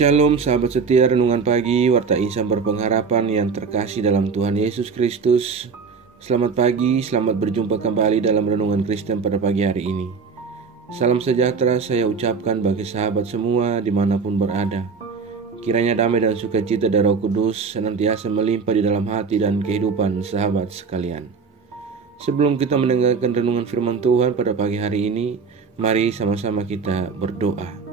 Shalom sahabat setia renungan pagi Warta Insan Berpengharapan yang terkasih dalam Tuhan Yesus Kristus. Selamat pagi, selamat berjumpa kembali dalam Renungan Kristen pada pagi hari ini. Salam sejahtera saya ucapkan bagi sahabat semua dimanapun berada. Kiranya damai dan sukacita dari Roh Kudus senantiasa melimpah di dalam hati dan kehidupan sahabat sekalian. Sebelum kita mendengarkan renungan firman Tuhan pada pagi hari ini, mari sama-sama kita berdoa.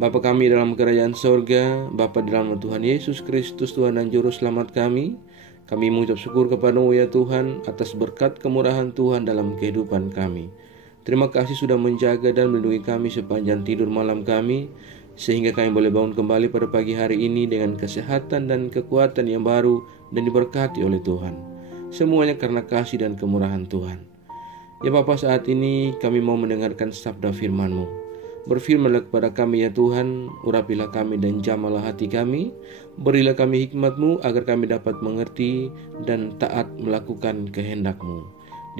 Bapa kami dalam kerajaan sorga, Bapa di dalam Tuhan Yesus Kristus, Tuhan dan Juru Selamat kami mengucap syukur kepada-Mu ya Tuhan atas berkat kemurahan Tuhan dalam kehidupan kami. Terima kasih sudah menjaga dan melindungi kami sepanjang tidur malam kami, sehingga kami boleh bangun kembali pada pagi hari ini dengan kesehatan dan kekuatan yang baru dan diberkati oleh Tuhan. Semuanya karena kasih dan kemurahan Tuhan. Ya Bapa, saat ini kami mau mendengarkan sabda firman-Mu. Berfirmanlah kepada kami ya Tuhan, urapilah kami dan jamalah hati kami, berilah kami hikmat-Mu agar kami dapat mengerti dan taat melakukan kehendak-Mu.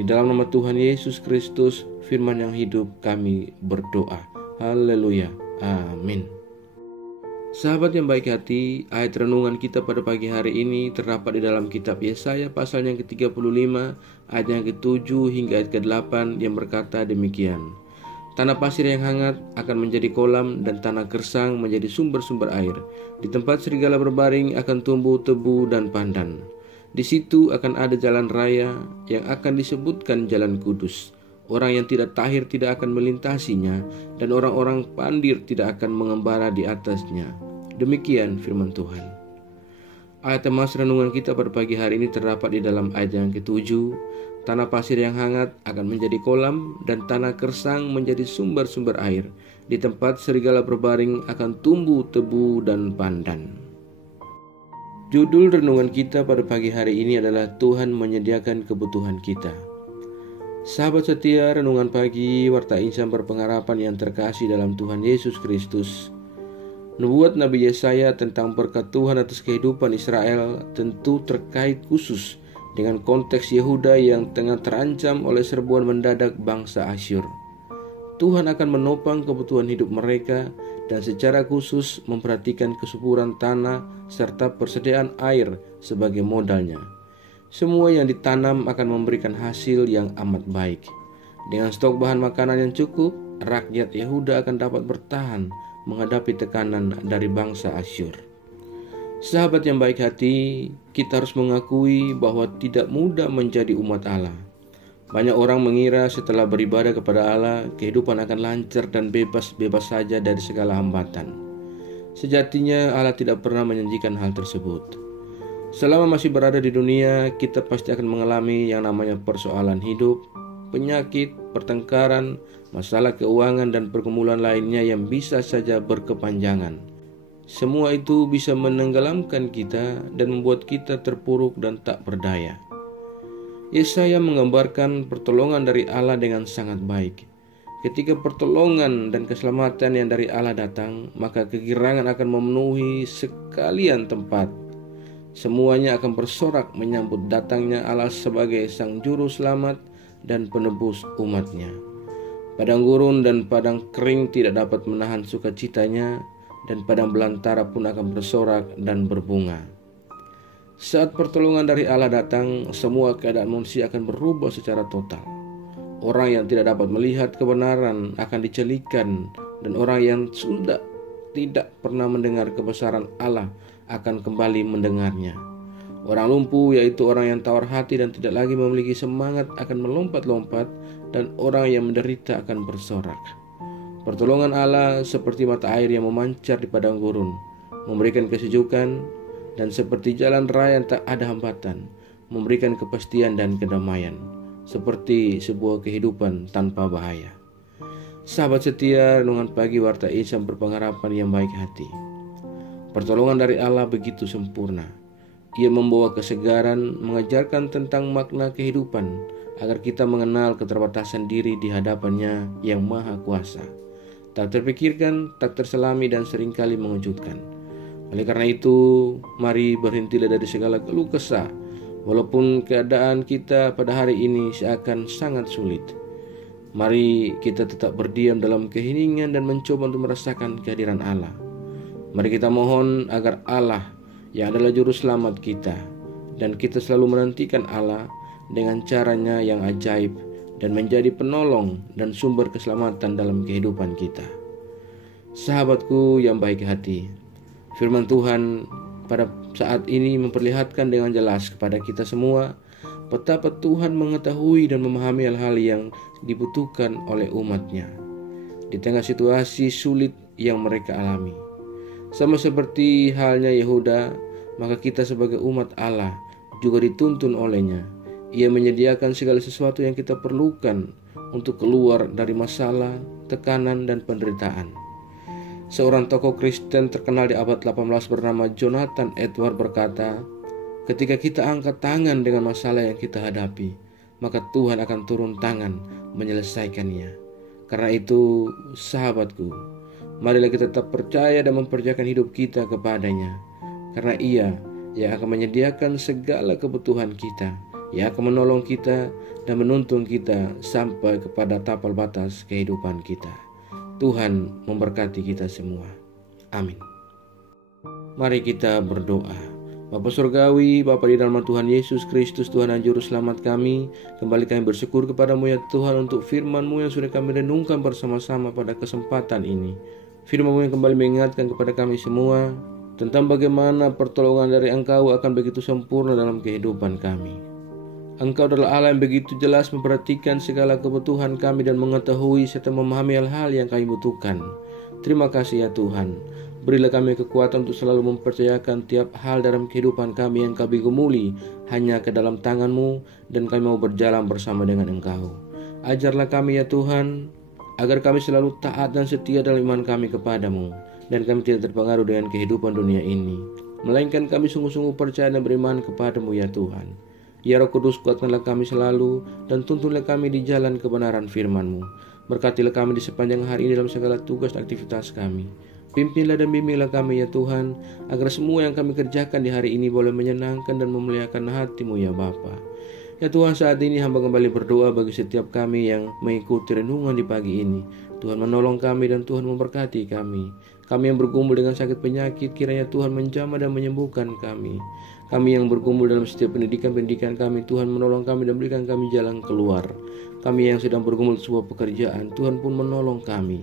Di dalam nama Tuhan Yesus Kristus, firman yang hidup, kami berdoa. Haleluya, amin. Sahabat yang baik hati, ayat renungan kita pada pagi hari ini terdapat di dalam kitab Yesaya pasal yang ke-35, ayat yang ke-7 hingga ayat ke-8 yang berkata demikian. Tanah pasir yang hangat akan menjadi kolam dan tanah gersang menjadi sumber-sumber air. Di tempat serigala berbaring akan tumbuh tebu dan pandan. Di situ akan ada jalan raya yang akan disebutkan jalan kudus. Orang yang tidak tahir tidak akan melintasinya, dan orang-orang pandir tidak akan mengembara di atasnya. Demikian firman Tuhan. Ayat temas renungan kita pada pagi hari ini terdapat di dalam ayat yang ke-7. Tanah pasir yang hangat akan menjadi kolam dan tanah gersang menjadi sumber-sumber air. Di tempat serigala berbaring akan tumbuh tebu dan pandan. Judul renungan kita pada pagi hari ini adalah Tuhan menyediakan kebutuhan kita. Sahabat setia renungan pagi Warta Insan Berpengharapan yang terkasih dalam Tuhan Yesus Kristus. Nubuat Nabi Yesaya tentang berkat Tuhan atas kehidupan Israel tentu terkait khusus dengan konteks Yehuda yang tengah terancam oleh serbuan mendadak bangsa Asyur. Tuhan akan menopang kebutuhan hidup mereka dan secara khusus memperhatikan kesuburan tanah serta persediaan air sebagai modalnya. Semua yang ditanam akan memberikan hasil yang amat baik. Dengan stok bahan makanan yang cukup, rakyat Yehuda akan dapat bertahan menghadapi tekanan dari bangsa Asyur. Sahabat yang baik hati, kita harus mengakui bahwa tidak mudah menjadi umat Allah. Banyak orang mengira setelah beribadah kepada Allah, kehidupan akan lancar dan bebas-bebas saja dari segala hambatan. Sejatinya Allah tidak pernah menjanjikan hal tersebut. Selama masih berada di dunia, kita pasti akan mengalami yang namanya persoalan hidup, penyakit, pertengkaran, masalah keuangan dan pergumulan lainnya yang bisa saja berkepanjangan. Semua itu bisa menenggelamkan kita dan membuat kita terpuruk dan tak berdaya. Yesaya menggambarkan pertolongan dari Allah dengan sangat baik. Ketika pertolongan dan keselamatan yang dari Allah datang, maka kegirangan akan memenuhi sekalian tempat. Semuanya akan bersorak menyambut datangnya Allah sebagai Sang Juru Selamat dan penebus umatnya. Padang gurun dan padang kering tidak dapat menahan sukacitanya, dan padang belantara pun akan bersorak dan berbunga. Saat pertolongan dari Allah datang, semua keadaan manusia akan berubah secara total. Orang yang tidak dapat melihat kebenaran akan dicelikan, dan orang yang sudah tidak pernah mendengar kebesaran Allah akan kembali mendengarnya. Orang lumpuh, yaitu orang yang tawar hati dan tidak lagi memiliki semangat, akan melompat-lompat, dan orang yang menderita akan bersorak. Pertolongan Allah seperti mata air yang memancar di padang gurun, memberikan kesejukan, dan seperti jalan raya yang tak ada hambatan, memberikan kepastian dan kedamaian, seperti sebuah kehidupan tanpa bahaya. Sahabat setia renungan pagi Warta Insan Berpengharapan yang baik hati. Pertolongan dari Allah begitu sempurna. Ia membawa kesegaran, mengajarkan tentang makna kehidupan, agar kita mengenal keterbatasan diri di hadapannya yang maha kuasa. Tak terpikirkan, tak terselami, dan seringkali mengejutkan. Oleh karena itu, mari berhentilah dari segala keluh kesah, walaupun keadaan kita pada hari ini seakan sangat sulit. Mari kita tetap berdiam dalam keheningan dan mencoba untuk merasakan kehadiran Allah. Mari kita mohon agar Allah yang adalah juru selamat kita, dan kita selalu menantikan Allah dengan caranya yang ajaib dan menjadi penolong dan sumber keselamatan dalam kehidupan kita. Sahabatku yang baik hati, firman Tuhan pada saat ini memperlihatkan dengan jelas kepada kita semua betapa Tuhan mengetahui dan memahami hal-hal yang dibutuhkan oleh umatnya di tengah situasi sulit yang mereka alami. Sama seperti halnya Yehuda, maka kita sebagai umat Allah juga dituntun olehnya. Ia menyediakan segala sesuatu yang kita perlukan untuk keluar dari masalah, tekanan, dan penderitaan. Seorang tokoh Kristen terkenal di abad 18 bernama Jonathan Edwards berkata, ketika kita angkat tangan dengan masalah yang kita hadapi, maka Tuhan akan turun tangan menyelesaikannya. Karena itu, sahabatku, marilah kita tetap percaya dan mempercayakan hidup kita kepadanya. Karena Ia yang akan menyediakan segala kebutuhan kita, Ia akan menolong kita dan menuntun kita sampai kepada tapal batas kehidupan kita. Tuhan memberkati kita semua. Amin. Mari kita berdoa. Bapa Surgawi, Bapa di dalam Tuhan Yesus Kristus, Tuhan dan Juru Selamat kami, kembali kami bersyukur kepadamu ya Tuhan untuk firman-Mu yang sudah kami renungkan bersama-sama pada kesempatan ini. Firman-Mu yang kembali mengingatkan kepada kami semua tentang bagaimana pertolongan dari Engkau akan begitu sempurna dalam kehidupan kami. Engkau adalah Allah yang begitu jelas memperhatikan segala kebutuhan kami dan mengetahui serta memahami hal-hal yang kami butuhkan. Terima kasih ya Tuhan. Berilah kami kekuatan untuk selalu mempercayakan tiap hal dalam kehidupan kami yang kami gumuli hanya ke dalam tangan-Mu, dan kami mau berjalan bersama dengan Engkau. Ajarlah kami ya Tuhan, agar kami selalu taat dan setia dalam iman kami kepadamu, dan kami tidak terpengaruh dengan kehidupan dunia ini, melainkan kami sungguh-sungguh percaya dan beriman kepadamu ya Tuhan. Ya Roh Kudus, kuatkanlah kami selalu dan tuntunlah kami di jalan kebenaran firman-Mu. Berkatilah kami di sepanjang hari ini dalam segala tugas dan aktivitas kami. Pimpinlah dan bimbinglah kami ya Tuhan, agar semua yang kami kerjakan di hari ini boleh menyenangkan dan memuliakan hati-Mu ya Bapa. Ya Tuhan, saat ini hamba kembali berdoa bagi setiap kami yang mengikuti renungan di pagi ini. Tuhan menolong kami dan Tuhan memberkati kami. Kami yang bergumul dengan sakit penyakit, kiranya Tuhan menjamah dan menyembuhkan kami. Kami yang bergumul dalam setiap pendidikan kami, Tuhan menolong kami dan berikan kami jalan keluar. Kami yang sedang bergumul sebuah pekerjaan, Tuhan pun menolong kami,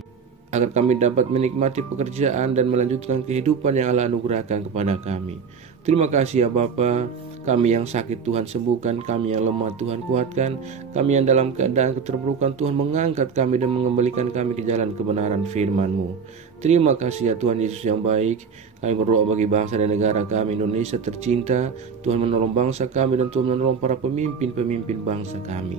agar kami dapat menikmati pekerjaan dan melanjutkan kehidupan yang Allah anugerahkan kepada kami. Terima kasih ya Bapa. Kami yang sakit Tuhan sembuhkan, kami yang lemah Tuhan kuatkan, kami yang dalam keadaan keterpurukan Tuhan mengangkat kami dan mengembalikan kami ke jalan kebenaran firman-Mu. Terima kasih ya Tuhan Yesus yang baik. Kami berdoa bagi bangsa dan negara kami Indonesia tercinta. Tuhan menolong bangsa kami dan Tuhan menolong para pemimpin-pemimpin bangsa kami.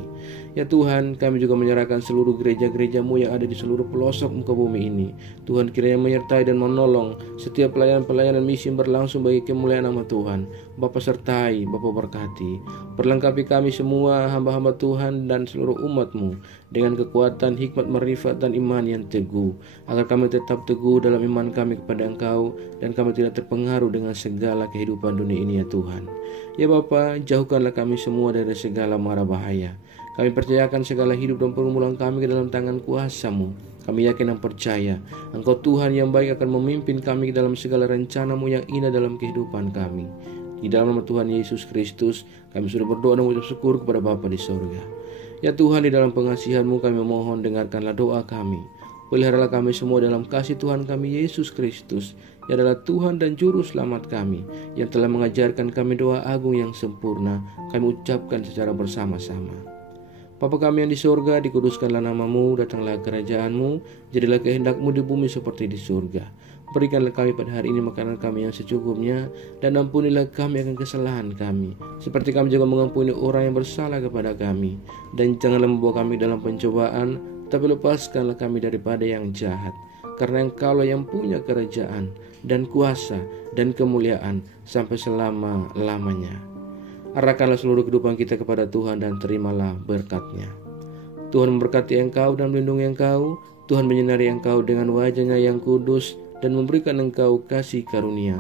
Ya Tuhan, kami juga menyerahkan seluruh gereja-gereja-Mu yang ada di seluruh pelosok muka bumi ini. Tuhan kiranya menyertai dan menolong setiap pelayanan-pelayanan misi yang berlangsung bagi kemuliaan nama Tuhan. Bapa sertai, Bapa berkati. Perlengkapi kami semua hamba-hamba Tuhan dan seluruh umat-Mu dengan kekuatan, hikmat, marifat, dan iman yang teguh, agar kami tetap teguh dalam iman kami kepada Engkau dan kami tidak terpengaruh dengan segala kehidupan dunia ini ya Tuhan. Ya Bapa, jauhkanlah kami semua dari segala mara bahaya. Kami percayakan segala hidup dan pergumulan kami ke dalam tangan kuasa-Mu. Kami yakin dan percaya Engkau Tuhan yang baik akan memimpin kami dalam segala rencana-Mu yang indah dalam kehidupan kami. Di dalam nama Tuhan Yesus Kristus, kami sudah berdoa dan mengucap syukur kepada Bapa di sorga. Ya Tuhan, di dalam pengasihan-Mu kami memohon, dengarkanlah doa kami. Peliharalah kami semua dalam kasih Tuhan kami Yesus Kristus, yang adalah Tuhan dan Juru Selamat kami, yang telah mengajarkan kami doa agung yang sempurna. Kami ucapkan secara bersama-sama. Bapa kami yang di surga, dikuduskanlah nama-Mu, datanglah kerajaan-Mu, jadilah kehendak-Mu di bumi seperti di surga. Berikanlah kami pada hari ini makanan kami yang secukupnya, dan ampunilah kami akan kesalahan kami, seperti kami juga mengampuni orang yang bersalah kepada kami. Dan janganlah membawa kami dalam pencobaan, tapi lepaskanlah kami daripada yang jahat. Karena Engkaulah yang punya kerajaan, dan kuasa, dan kemuliaan, sampai selama-lamanya. Arahkanlah seluruh kehidupan kita kepada Tuhan, dan terimalah berkat-Nya. Tuhan memberkati engkau dan melindungi engkau. Tuhan menyinari engkau dengan wajah-Nya yang kudus, dan memberikan engkau kasih karunia.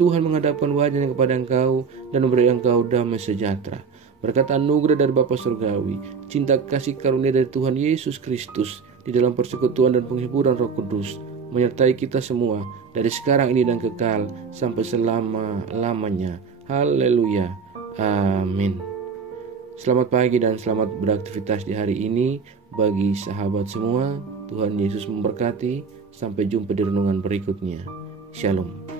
Tuhan menghadapkan wajah-Nya kepada engkau dan memberi engkau damai sejahtera. Berkat anugerah dari Bapa Surgawi, cinta kasih karunia dari Tuhan Yesus Kristus, di dalam persekutuan dan penghiburan Roh Kudus, menyertai kita semua dari sekarang ini dan kekal sampai selama-lamanya. Haleluya. Amin. Selamat pagi dan selamat beraktivitas di hari ini bagi sahabat semua. Tuhan Yesus memberkati. Sampai jumpa di renungan berikutnya. Shalom.